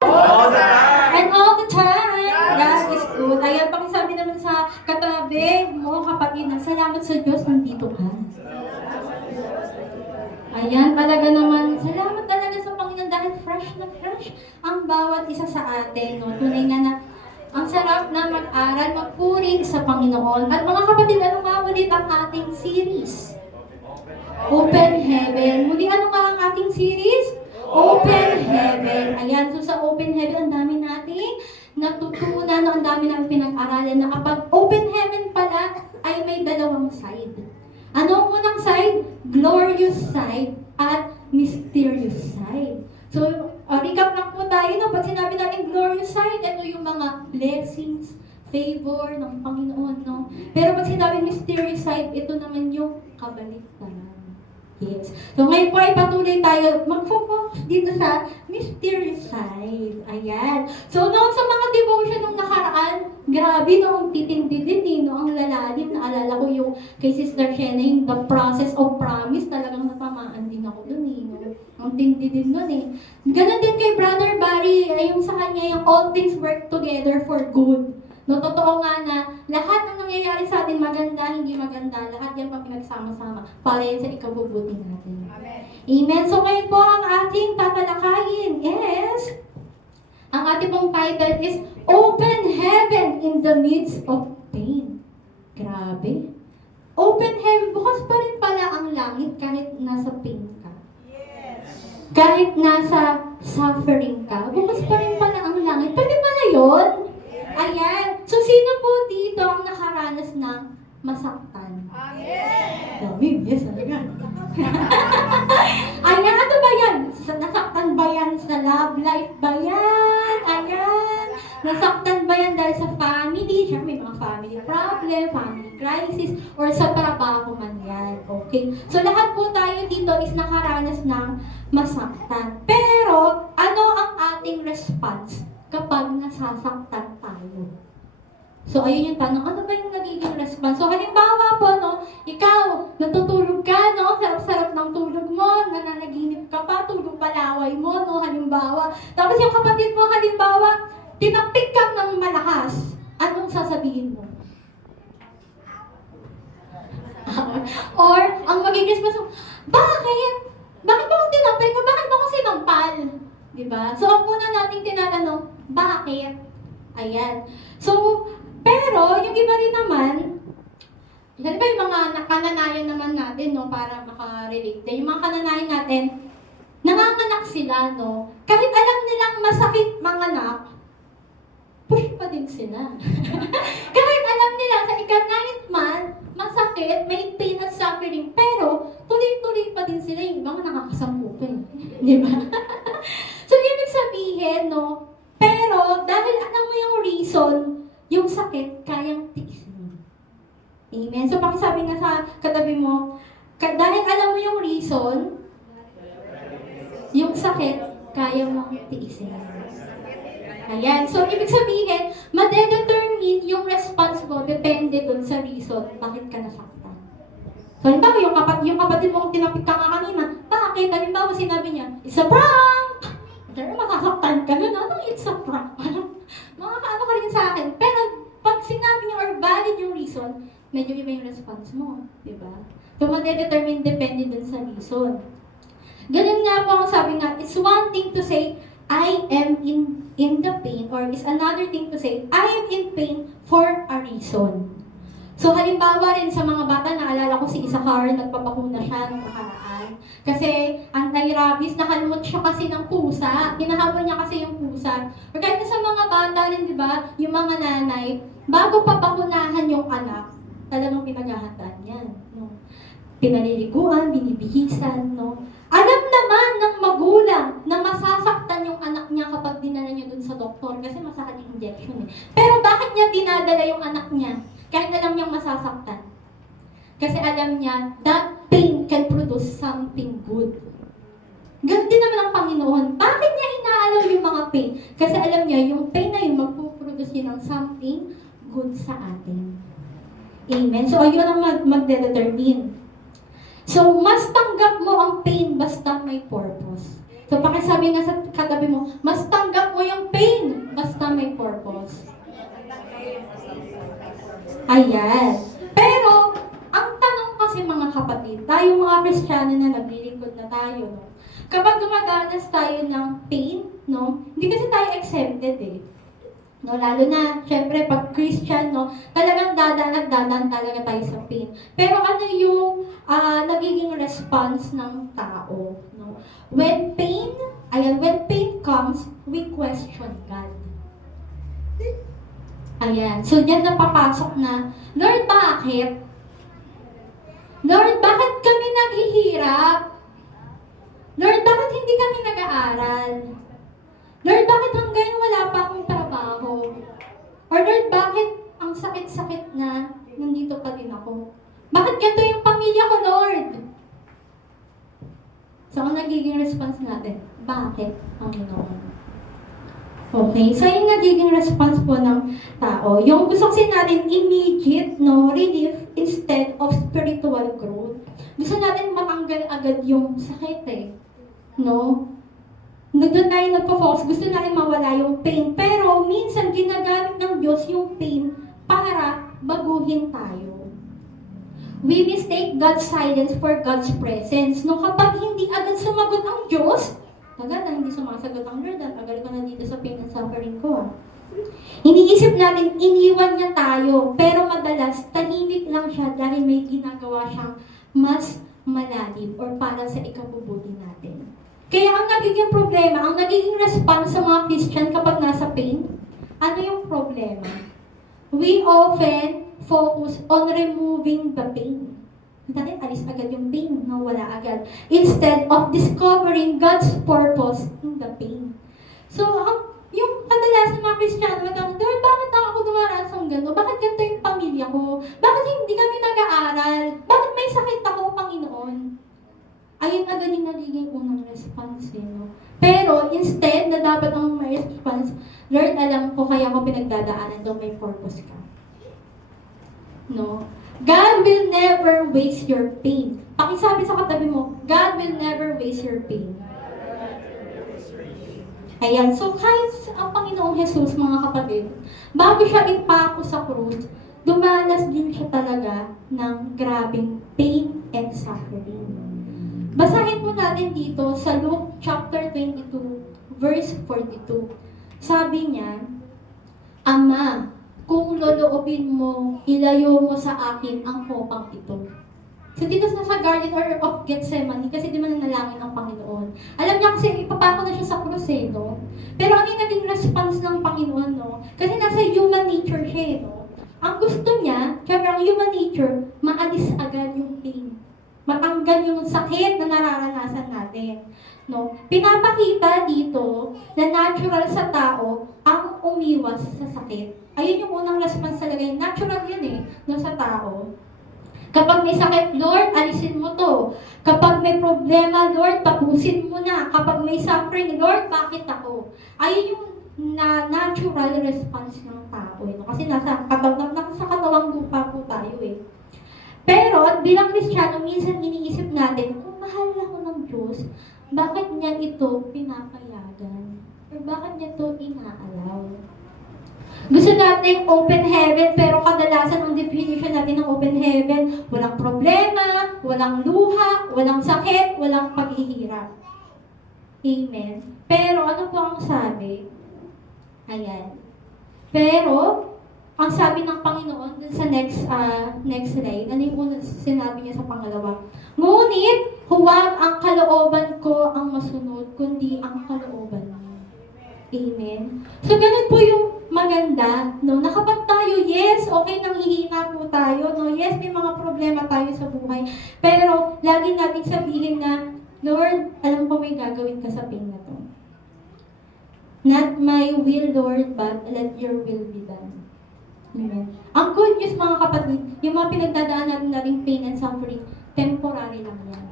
All the time! And all the time, God is good. Ayan, pakisabi naman sa katabi mo, kapatid, na salamat sa Diyos, nandito ka. Ayan, talaga naman, salamat talaga sa Panginoon dahil fresh na fresh ang bawat isa sa atin. No? Tunay na ang sarap na mag-aral, magpuri sa Panginoon. At mga kapatid, ano nga ulit ang ating series? Open Heaven. Muli, ano nga ang ating series? Open Heaven. Ayan, so sa Open Heaven, ang dami nating natutunan, ang dami nating pinag-aralan na kapag Open Heaven pala ay may dalawang side. Ano ang unang side? Glorious side at mysterious side. So, recap lang po tayo, no? Pag sinabi natin glorious side, ito yung mga blessings, favor ng Panginoon, no? Pero pag sinabi mysterious side, ito naman yung kabaliktaran. Yes. So ngayon po ay patuloy tayo mag-focus dito sa mysterious side. Ayan. So noon sa mga devotion nung nakaraan, grabe noong titindi din, no? Ang lalalim. Naalala ko yung kay Sister Shena, yung The Process of Promise, talagang natamaan din ako dun, no? Ang tindi din nun, Ganon din kay Brother Barry, ay yung sa kanya, yung all things work together for good. No, totoo nga na lahat ng nangyayari sa atin, maganda, hindi maganda, lahat yan pa pinagsama-sama para yan sa ikabubuti natin. Amen. Amen. So ngayon po ang ating tatalakayin is, ang ating pong title is Open Heaven in the Midst of Pain. Grabe. Open Heaven, bukas pa rin pala ang langit kahit nasa pain ka. Yes. Kahit nasa suffering ka, bukas pa rin pala ang langit. Pwede pala yun? Ayan. So, sino po dito ang nakaranas ng masaktan? Amen. Dami, yes, talaga. Ayan, ano ba yan? Nasaktan ba yan sa love life ba yan? Ayan. Nasaktan ba yan dahil sa family? Siyempre, may mga family problem, family crisis, or sa trabaho man yan. Okay? So, lahat po tayo dito is nakaranas ng masaktan. Pero, ano ang ating response kapag nasasaktan tayo? So, ayun yung tanong, ano ba yung nagiging response? So, halimbawa po, no, ikaw, natutulog ka, no, sarap-sarap ng tulog mo, nananaginip ka pa, tulog palaway mo, no, halimbawa. Tapos yung kapatid mo, halimbawa, tinapik ka ng malakas, anong sasabihin mo? Or, ang magiging response mo, bakit? Bakit mo akong tinapik? Bakit mo akong sinampal? Diba? So, ang una nating tinatanong, bakit? Ayan. So, pero, yung iba rin naman, di ba yung mga kananayan naman natin, no, para makarelate din. Yung mga kananayan natin, nanganganak sila, no. Kahit alam nilang masakit manganak, push pa din sila. Kahit alam nila sa ika-9th month, masakit, may pain at suffering, pero tuloy-tuloy pa din sila, yung ibang nakakasampu pa, Di ba? So, ibig sabihin, no, pero dahil alam mo yung reason, yung sakit, kayang tiisin. Amen? So, pakisabi nga sa katabi mo, dahil alam mo yung reason, yung sakit, kaya mong tiisin. Ayan. So, ibig sabihin, madedetermine yung response mo, depende dun sa reason, bakit ka nasaktan. So, halimbawa, yung kapatid mong tinapik ka nga kanina, bakit? Halimbawa, sinabi niya, it's a prank! Pero masasaktan ka nun, ano? It's a prank. Makakaano ka rin sa akin. Pero, pag sinabi niya or valid yung reason, medyo iba yung response mo. Diba? So, madedetermine, depende dun sa reason. Ganun nga po ang sabi nga, it's one thing to say, I am in the pain, or is another thing to say, I am in pain for a reason. So, halimbawa rin sa mga bata, naalala ko si Isakar, nagpapakuna siya nung nakaraan. Kasi, anti-rabies, nakalimot siya kasi ng pusa. Hinahabol niya kasi yung pusa. Or kahit sa mga bata rin, di ba, yung mga nanay, bago papakunahan yung anak, talagang pinaghahandaan yan. No? Pinaliliguan, binibihisan, no? Alam naman ng magulang na masasaktan yung anak niya kapag dinala niya dun sa doktor kasi masakit yung injection. Pero bakit niya dinadala yung anak niya? Kahit alam niyang masasaktan. Kasi alam niya, that pain can produce something good. Ganun din naman ang Panginoon. Bakit niya inaalaw yung mga pain? Kasi alam niya, yung pain na yun, magpuproduce yun ng something good sa atin. Amen? So, ayun ang magdedetermine. So, mas tanggap mo ang pain basta may purpose. So, pakisabi nga sa katabi mo, mas tanggap mo yung na may purpose. Ayan. Pero, ang tanong kasi mga kapatid, tayo mga Kristiyano na naglilingkod na tayo, no? Kapag dumadanas tayo ng pain, no? Hindi kasi tayo exempted eh. No, lalo na, syempre, pag Christian, no, talagang dadaan talaga tayo sa pain. Pero ano yung nagiging response ng tao? No? When pain comes, we question God. Ayan. So, diyan na papasok na, Lord, bakit? Lord, bakit kami naghihirap? Lord, bakit hindi kami nag-aaral? Lord, bakit hanggang wala pa akong trabaho? Or Lord, bakit ang sakit-sakit na nandito pa din ako? Bakit ganito yung pamilya ko, Lord? So, ang nagiging response natin, bakit, Panginoon? Okay, so yung nagiging response po ng tao, yung gusto kasi natin immediate relief instead of spiritual growth. Gusto natin matanggal agad yung sakit eh. No? Doon tayo nagpo-focus, gusto natin mawala yung pain. Pero minsan ginagamit ng Diyos yung pain para baguhin tayo. We mistake God's silence for God's presence. No, kapag hindi agad sumagot ang Diyos, agad na hindi sumasagot ang Lord, at agad ko na dito sa pain and suffering ko. Iniisip natin, iniwan niya tayo, pero madalas, tahimik lang siya dahil may ginagawa siyang mas malalim or para sa ikabubuti natin. Kaya ang nagiging problema, ang nagiging response sa mga Christian kapag nasa pain, ano yung problema? We often focus on removing the pain. Natin, alis agad yung pain, wala agad. Instead of discovering God's purpose in the pain. So, yung kadalasan ng mga Kristiyano, Lord, bakit ako dumaranas ng gano'n? Bakit ganito yung pamilya ko? Bakit hindi kami nag-aaral? Bakit may sakit ako, Panginoon? Ayun agad yung nagiging unang response. No? Pero, instead na dapat ang may response, Lord, alam ko kaya ko pinagdadaanan doon may purpose ka. No? God will never waste your pain. Pakisabi sa katabi mo, God will never waste your pain. Ayan, so kahit ang Panginoong Jesus, mga kapatid, bago siya ipako sa krus, dumanas din siya talaga ng grabing pain and suffering. Basahin po natin dito sa Luke chapter 22, verse 42. Sabi niya, Ama, kung loloobin mo, ilayo mo sa akin ang kopang ito. So dito sa Garden of Gethsemane, kasi di man nanalangin ang Panginoon. Alam niya kasi ipapako na siya sa krus no? Pero ano yung naging response ng Panginoon, no? Kasi nasa human nature siya, no? Ang gusto niya, syempre ang human nature, maalis agad yung pain. Matanggal yung sakit na nararanasan natin. No? Pinapakita dito na natural sa tao ang umiwas sa sakit. Ayun yung unang response talaga. Natural yun no, sa tao. Kapag may sakit, Lord, alisin mo to. Kapag may problema, Lord, tapusin mo na. Kapag may suffering, Lord, bakit ako? Ayun yung natural response ng tao. No? Kasi nasa katawang lupa po tayo Pero, at bilang Kristiyano, minsan iniisip natin, kung mahal ako ng Diyos, bakit niya ito pinapayagan? Or bakit niya ito inaalaw? Gusto natin open heaven, pero kadalasan ang definition natin ng open heaven, walang problema, walang luha, walang sakit, walang paghihirap. Amen. Pero ano po ang sabi? Ayan. Pero, ang sabi ng Panginoon dun sa next slide, ano yung unang sinabi niya sa pangalawa? Ngunit, huwag ang kalooban ko ang masunod, kundi ang kalooban mo. Amen. So, ganun po yung maganda, no? Na kapag tayo, yes, okay, nanghihina po tayo, no? Yes, may mga problema tayo sa buhay. Pero, lagi natin sabihin na, Lord, alam ko may gagawin ka sa pain na to. Not my will, Lord, but let your will be done. Amen. Ang good news, mga kapatid, yung mga pinagdadaanan natin pain and suffering, temporary lang yan.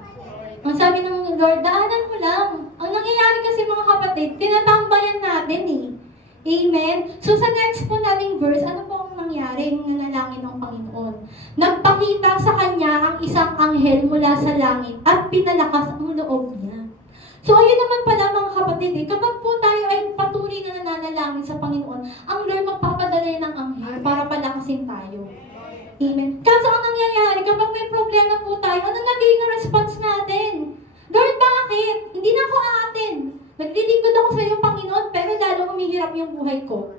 Ang sabi ng Lord, daanan mo lang. Ang nangyayari kasi, mga kapatid, tinatambayan natin Amen? So sa next po nating verse, ano po ang nangyari ng nanalangin ng Panginoon? Nagpakita sa kanya ang isang anghel mula sa langit at pinalakas ang loob niya. So ayun naman pala mga kapatid, kapag po tayo ay patuloy na nananalangin sa Panginoon, yung buhay ko.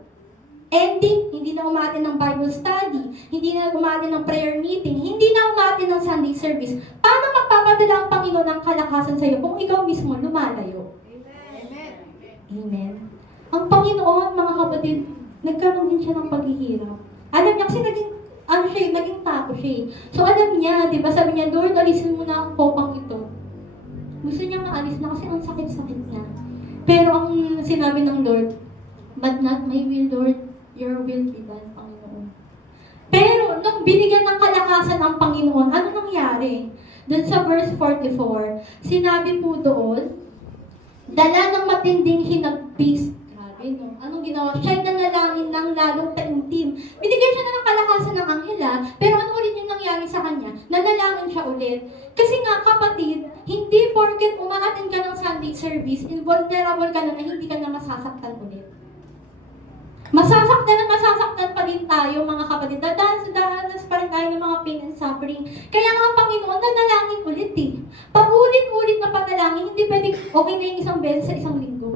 Ending, hindi na umatin ng Bible study, hindi na umatin ng prayer meeting, hindi na umatin ng Sunday service. Paano magpapadala ang Panginoon ng kalakasan sa iyo kung ikaw mismo lumalayo? Amen. Amen. Ang Panginoon, mga kapatid, nagkaroon din siya ng paghihirap. Alam niya, kasi naging tako siya eh. So alam niya, di ba, sabi niya, Lord, alisin mo na ang popang ito. Gusto niya maalis na kasi ang sakit-sakit niya. Pero ang sinabi ng Lord, but not my will, Lord, your will be done, Panginoon. Pero nung binigyan ng kalakasan ang Panginoon, ano nangyari? Doon sa verse 44, sinabi po doon, dala ng matinding hinagpis. Grabe, no? Anong ginawa? Siya'y nanalangin ng lalong taimtim. Binigyan siya na ng kalakasan ng anghela, pero ano ulit yung nangyari sa kanya? Nanalangin siya ulit. Kasi nga, kapatid, hindi porket umaatin ka ng Sunday service, invulnerable ka na hindi ka na masasaktan ulit. Masasaktan pa din tayo, mga kapatid. Dadanas pa rin tayo ng mga pain and suffering. Kaya nga ang Panginoon, nanalangin ulit eh. Paulit-ulit na panalangin, hindi pwedeng okay na yung isang beses sa isang linggo.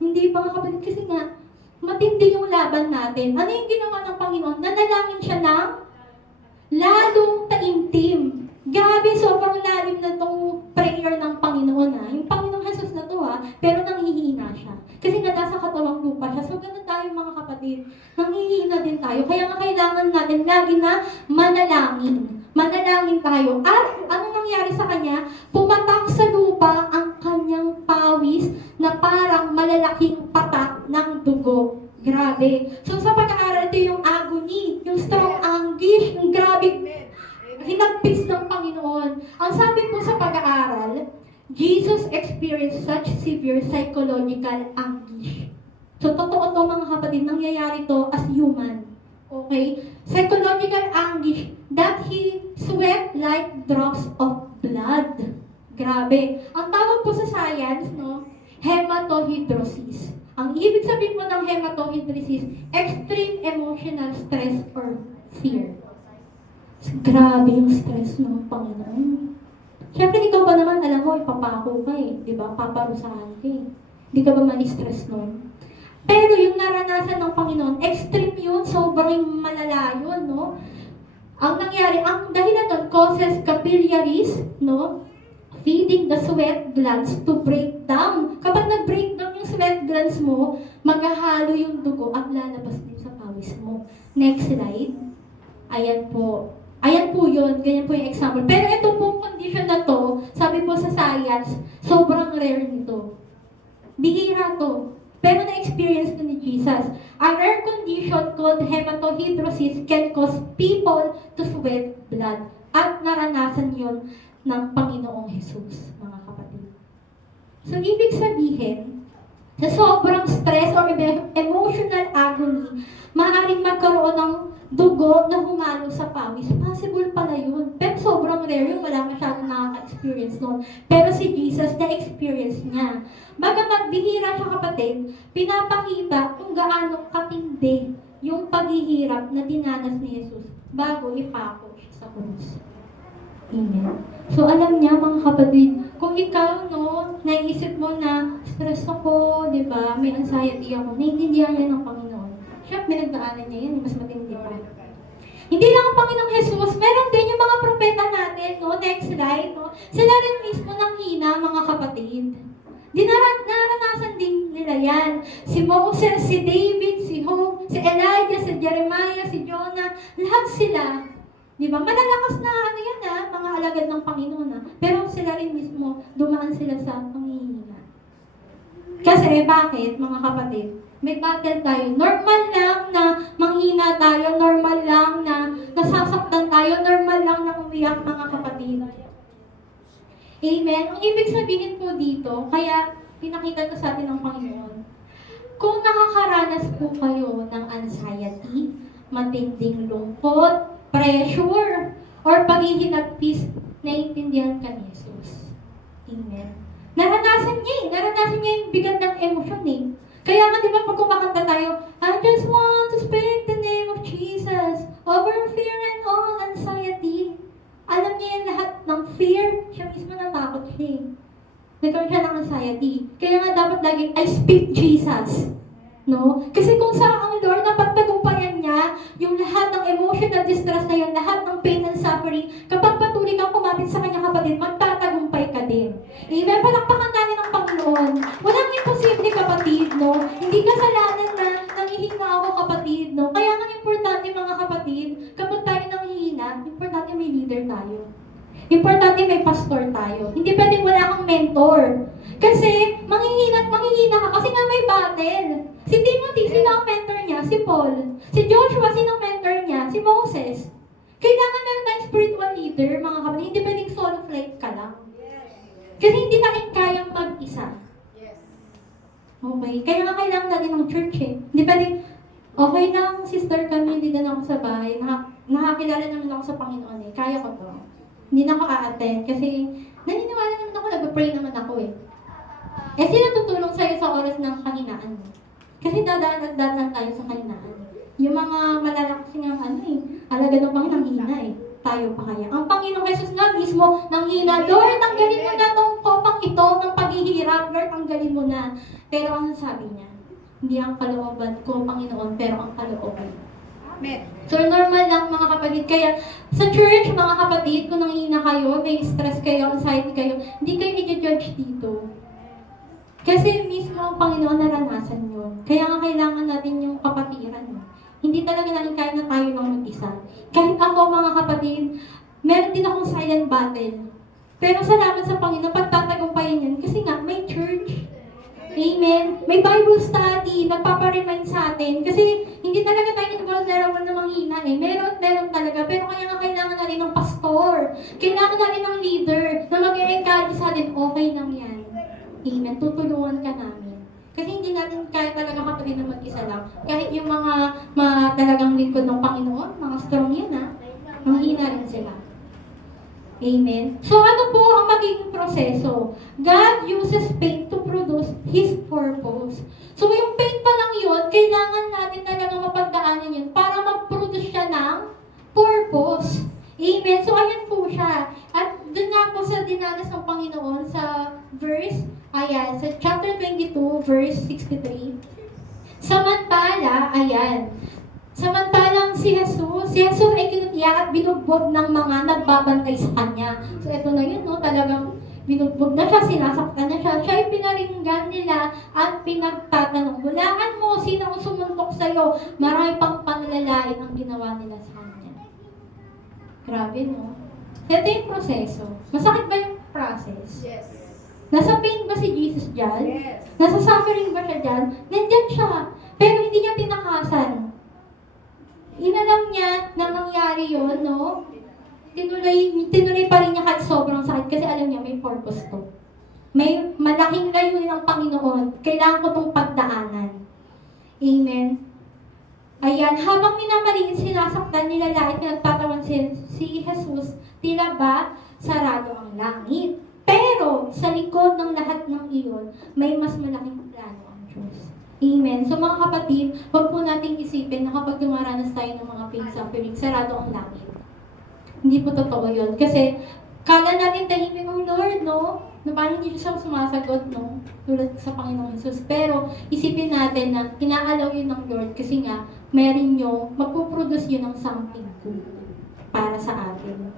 Hindi, mga kapatid, kasi nga, matindi yung laban natin. Ano yung ginawa ng Panginoon? Nanalangin siya ng lalong taimtim. Grabe, sobrang lalim na itong prayer ng Panginoon ha. Yung Panginoong Jesus na to ha, pero nanghihina siya. Kasi nga nasa katawang lupa siya. So ganun tayo mga kapatid, nanghihina din tayo. Kaya nga kailangan natin lagi na manalangin. Manalangin tayo. At ano nangyari sa kanya? Pumatak sa lupa ang kanyang pawis na parang malalaking patak ng dugo. Grabe. So sa pag-aaral ito yung agony, yung strong anguish, yung grabe hinagpis ng Panginoon. Ang sabi po sa pag-aaral, Jesus experienced such severe psychological anguish. So, totoo to mga kapatid, nangyayari to as human. Okay? Psychological anguish that he sweat like drops of blood. Grabe. Ang tawag po sa science, no? Hematohidrosis. Ang ibig sabihin po ng hematohidrosis, extreme emotional stress or fear. Grabe yung stress ng Panginoon. Siyempre, ikaw ba naman, alam mo, ipapako ka eh. Di ba? Paparusahan ka eh. Hindi ka ba ma-stress nun? Pero yung naranasan ng Panginoon, extreme yun, sobrang malala yun, no? Ang nangyari, ang dahilan nun, causes capillaries, no? Feeding the sweat glands to break down. Kapag nag-break down yung sweat glands mo, maghahalo yung dugo at lalabas din sa pawis mo. Next slide. Ayan po. Ayan po yun, ganyan po yung example. Pero ito pong condition na to, sabi po sa science, sobrang rare nito. Bihira to. Pero na-experience to ni Jesus. A rare condition called hematohidrosis can cause people to sweat blood. At naranasan yun ng Panginoong Jesus, mga kapatid. So, ibig sabihin, sa sobrang stress or emotional agony, maaaring magkaroon ng dugo na humalo sa pawis. Possible pala yun. Pero sobrang rare yun. Wala masyadong nakaka-experience nun. Pero si Jesus, na-experience niya. Bagamat bihira siya kapatid, pinapakita kung gaano katindi yung paghihirap na dinanas ni Jesus bago ipako siya sa krus. Amen. So alam niya mga kapatid, kung ikaw no, naisip mo na stress ako, di ba, may anxiety ako, naiintindihan niya ng Panginoon. Siya, pinagdaanan niya yan, mas matindi pa. Hindi lang ang Panginoong Jesus, meron din yung mga propeta natin, no? Next slide, no? Sila rin mismo nang hina, mga kapatid. Naranasan din nila yan. Si Moses, si David, si Job, si Elijah, si Jeremiah, si Jonah, lahat sila. Di ba? Malalakas na ano yan mga alagad ng Panginoon Pero sila rin mismo, dumaan sila sa panghihina. Kasi bakit, mga kapatid? May battle tayo. Normal lang na manghina tayo, normal lang na nasasaktan tayo, normal lang na umiyak, mga kapatid. Amen? Ang ibig sabihin po dito, kaya pinakita ko sa atin ng Panginoon, kung nakakaranas po kayo ng anxiety, matinding lungkot, pressure, or paghihinagpis, naiintindihan ka ni Jesus. Amen? Naranasan niya yung bigat ng emosyon eh. Kaya nga, di ba, pag kumakanta tayo, I just want to speak the name of Jesus over fear and all anxiety. Alam niya yung lahat ng fear, siya mismo natakot siya eh. Nagkaroon siya ng anxiety. Kaya nga dapat lagi, I speak Jesus. No? Kasi kung sa ang Lord napagtagumpayan niya, yung lahat ng emotional distress na yun, lahat ng pain and suffering, kapag patuloy kang kumapit sa kanya kapatid, magtatagumpay ka din. Amen? Palakpakan natin ang Panginoon. Walang imposible kapatid, no? Hindi kasalanan na nangihina ako kapatid, no? Kaya nga importante mga kapatid, kapag tayo nangihina, importante may leader tayo. Importante may pastor tayo. Hindi pwedeng wala kang mentor. Kasi, manghihina ka kasi nga may battle. Si Timothy, sino ang mentor niya? Si Paul. Si Joshua, sino ang mentor niya? Si Moses. Kailangan meron tayong spiritual leader, mga kapatid. Hindi pwedeng solo flight ka lang. Kasi hindi natin kayang mag-isa. Okay. Kaya nga kailangan natin ng church eh. Hindi pwedeng, okay lang, sister kami, hindi na ako sa bahay. Nakakilala naman ako sa Panginoon eh. Kaya ko to. Hindi na ako a-attend kasi naniniwala naman ako, nag-pray naman ako eh. Eh, sino tutulong sa'yo sa oras ng kahinaan mo? Kasi dadaan at dadaan tayo sa kahinaan. Yung mga malalakas ng alaga ng Panginoon hina eh. Tayo pa kaya. Ang Panginoong Jesus nga mismo nang hina, Lord, tanggalin mo na tong kopang ito ng paghihirap. Lord, tanggalin mo na. Pero ang sabi niya, hindi ang kalooban ko, Panginoon, pero ang kalooban. Amen. So, normal lang mga kapatid. Kaya, sa church, mga kapatid, kung nanghihina kayo, may stress kayo, anxiety kayo, hindi kayo i-judge dito. Kasi mismo ang Panginoon naranasan yun. Kaya nga kailangan natin yung kapatiran. Hindi talaga natin kaya na tayo lang mag-isa. Kahit ako, mga kapatid, meron din akong silent battle. Pero salamat sa Panginoon, pagtatagumpayan yan. Kasi nga, may church. Amen. May Bible study, nagpaparemind sa atin. Kasi hindi talaga tayo vulnerable na manghina eh. Meron talaga. Pero kaya nga kailangan natin ng pastor. Kailangan natin ng leader na mag-encourage sa atin, okay lang yan. Amen. Tutulungan ka namin. Kasi hindi natin kaya talaga kapatid na mag-isa lang. Kahit yung mga talagang lingkod ng Panginoon, mga strong yan ha. Manghina rin sila. Amen. So ano po ang magiging proseso? God uses pain to produce His purpose. So yung pain pa lang yun, kailangan natin talaga mapagdaanan yun para mag-produce siya ng purpose. Amen. So ayan po siya. At dun nga po sa dinanas ng Panginoon sa verse, sa chapter 22, verse 63. Samantalang si Jesus ay kinutiyak at binugbog ng mga nagbabantay sa kanya. So ito na yun, no? Talagang binugbog na siya, sinasaktan na siya. Siya ay pinaringgan nila at pinagtatanong, hulaan mo, sino ang sumuntok sa'yo? Marami pang panlalait ang ginawa nila sa kanya. Grabe, no? Ito yung proseso. Masakit ba yung process? Yes. Nasa pain ba si Jesus dyan? Yes. Nasa suffering ba siya dyan? Nandyan siya. Pero hindi niya tinakasan. Inalam niya na nangyari yun, no? Tinuloy pa rin niya kahit sobrang sakit kasi alam niya may purpose to. May malaking layunin ng Panginoon. Kailangan ko itong pagdaanan. Amen. Ayan, habang minamaliit, sinasaktan, nilalait, nagtatawan si Jesus, tila ba sarado ang langit. Pero sa likod ng lahat ng iyon, may mas malaking plano ang Diyos. Amen. So mga kapatid, huwag po nating isipin na kapag dumaranas tayo ng mga pain suffering, sarado ang langit. Hindi po totoo yun. Kasi, kala natin tahimik ang Lord, no? Na parang hindi siya sumasagot, no? Tulad sa Panginoong Jesus. Pero, isipin natin na inaalaw yun ng Lord kasi nga, meron yung, magpuproduce yun ng something good para sa atin.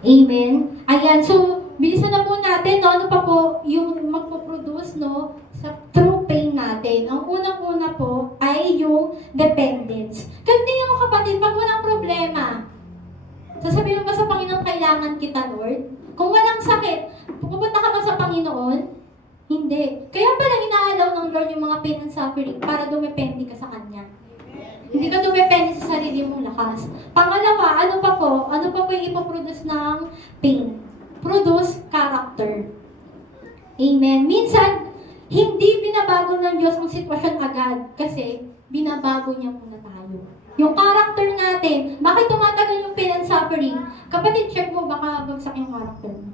Amen. Ayan, so, bilisan na po natin, no? Ano pa po yung magpuproduce, no? Sa true pain natin. Ang unang-una po ay yung dependence. Kasi yung kapatid, pag walang problema, sasabihin mo ba sa Panginoon, kailangan kita, Lord? Kung walang sakit, pupunta ka ba sa Panginoon? Hindi. Kaya pala inaalaw ng Lord yung mga pain and suffering para dumepende ka sa Kanya. Hindi ka dumepende sa sarili mong lakas. Pangalawa, ano pa po yung ipoproduce ng pain? Produce character. Amen. Minsan, hindi binabago ng Diyos ang sitwasyon agad kasi binabago niya muna tayo. Yung character natin, bakit tumatagal yung pain and suffering? Kapatid, check mo, baka bagsak yung character mo.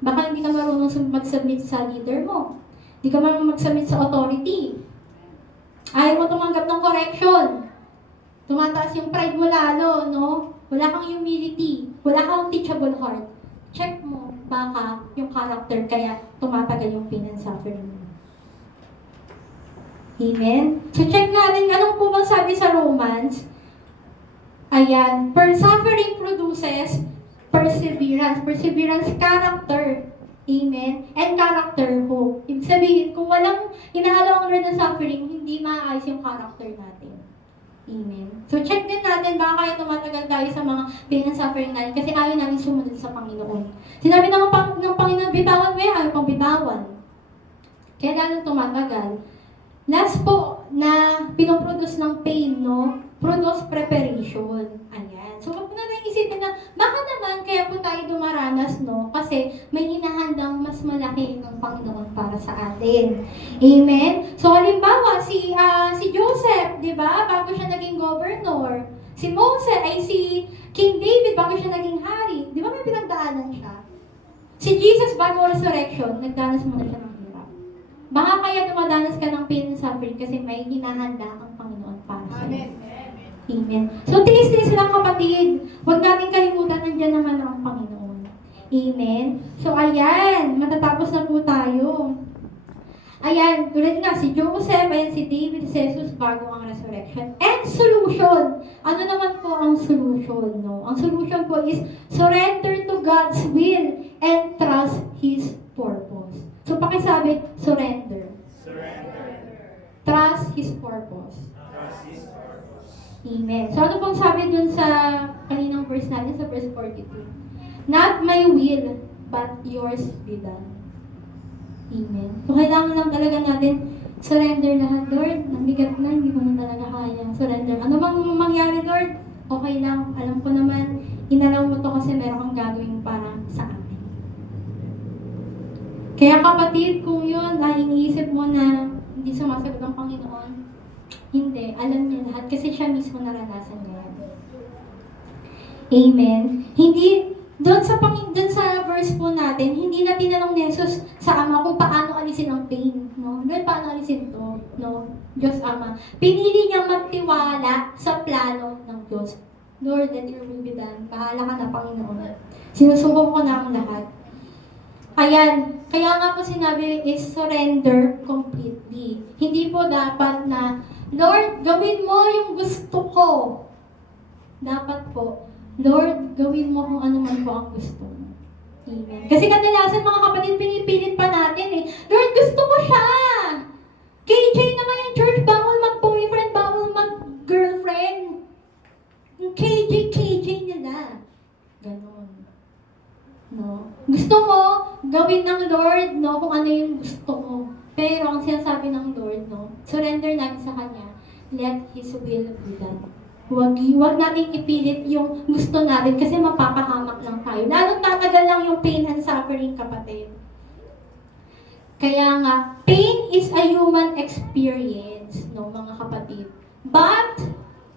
Baka hindi ka marunong mag-submit sa leader mo. Hindi ka marunong mag-submit sa authority. Ayaw mo tumanggap ng correction. Tumataas yung pride mo lalo, no? Wala kang humility. Wala kang teachable heart. Check mo, baka yung character kaya tumatagal yung pain and suffering mo. Amen? So check natin, anong po bang sabi sa Romans? Ayan, suffering produces perseverance. Perseverance, character. Amen? And character, hope. Ibig sabihin, kung walang inaalaw ang Lord ng suffering, hindi maayos yung character natin. Amen? So check din natin, baka kaya tumatagal tayo sa mga pain and suffering natin kasi ayaw namin sumunod sa Panginoon. Sinabi ng Panginoon, bitawan mo yan, ayaw pang bitawan. Kaya lalo tumatagal. Last po na pinoproduce ng pain, no? Produce preparation. Ayan. So, wag po na tayong isipin na, baka naman kaya po tayo dumaranas, no? Kasi may hinahandang mas malaki ng Panginoon para sa atin. Amen? So, halimbawa, si Joseph, di ba? Bago siya naging governor. Si King David, bago siya naging hari. Di ba may pinagdaanan siya? Si Jesus, bago resurrection, nagdanas muna siya ng hirap. Baka kaya dumadanas ka ng pain and suffering kasi may hinahanda ang Panginoon para sa iyo. Amen. So, tinis-tinis lang kapatid. Huwag natin kalimutan, nandiyan naman ang Panginoon. Amen. So, ayan. Matatapos na po tayo. Ayan. Tulad nga, si Joseph, ayan, si David, si Jesus, bago ang resurrection. And solution. Ano naman po ang solution? No? Ang solution po is surrender to God's will and trust His purpose. So, pakisabi, surrender. Trust His purpose. Amen. So, ano pong sabi dun sa kaninang verse natin, sa verse 42? Not my will, but yours be done. Amen. So, kailangan lang talaga natin surrender lahat, Lord. Nabigat na, hindi ko na talaga kaya. Surrender. Ano bang mangyari, Lord? Okay lang. Alam ko naman, inalaw mo to kasi meron kang gagawin para sa akin. Kaya kapatid, kung yun, iniisip mo na hindi sumasagot ang Panginoon, hindi. Alam niya lahat kasi siya mismo naranasan niya. Amen. Hindi, doon sa verse po natin, hindi na tinanong ni Jesus sa Ama kung paano alisin ang pain. No? Lord, paano alisin to? No? Diyos Ama. Pinili niyang magtiwala sa plano ng Diyos. Lord, let your will be done. Bahala ka na, Panginoon. Sinusubo ko na ang lahat. Ayan, kaya nga po sinabi is surrender completely. Hindi po dapat na, Lord, gawin mo yung gusto ko. Dapat po, Lord, gawin mo kung ano man po ang gusto mo. Amen. Kasi kadalasan mga kapatid, pinipilit pa natin eh. Lord, gusto ko siya! KJ naman yung church, bawal mag-boyfriend, bawal mag-girlfriend. Yung KJ nila. Ganon. No? Gusto mo, gawin ng Lord, no, kung ano yung gusto mo. Pero ang sinasabi ng Lord, no, surrender natin sa Kanya, let His will be done. Huwag natin ipilit yung gusto natin kasi mapapahamak lang tayo. Lalong tatagal lang yung pain and suffering, kapatid. Kaya nga, pain is a human experience, no, mga kapatid. But,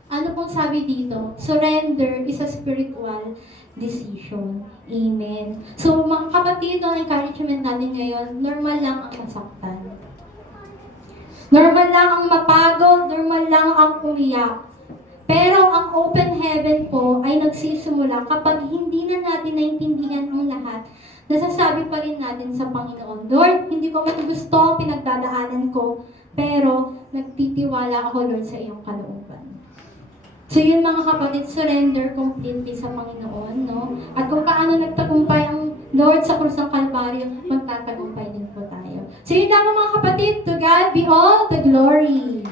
ano pong sabi dito? Surrender is a spiritual decision. Amen. So, mga kapatid, ang encouragement natin ngayon, normal lang ang masaktan. Normal lang ang mapagod, normal lang ang umiyak. Pero ang open heaven po ay nagsisimula kapag hindi na natin naintindihan ang lahat, nasasabi pa rin natin sa Panginoon, Lord, hindi ko man gusto, pinagdadaanan ko, pero nagtitiwala ako, Lord, sa iyong kalooban. So yun mga kapatid, surrender completely sa Panginoon, no? At kung paano nagtagumpay ang Lord sa krus ng Kalbaryo, magtatagumpay din po tayo. So yun lamang mga kapatid, to God be all the glory.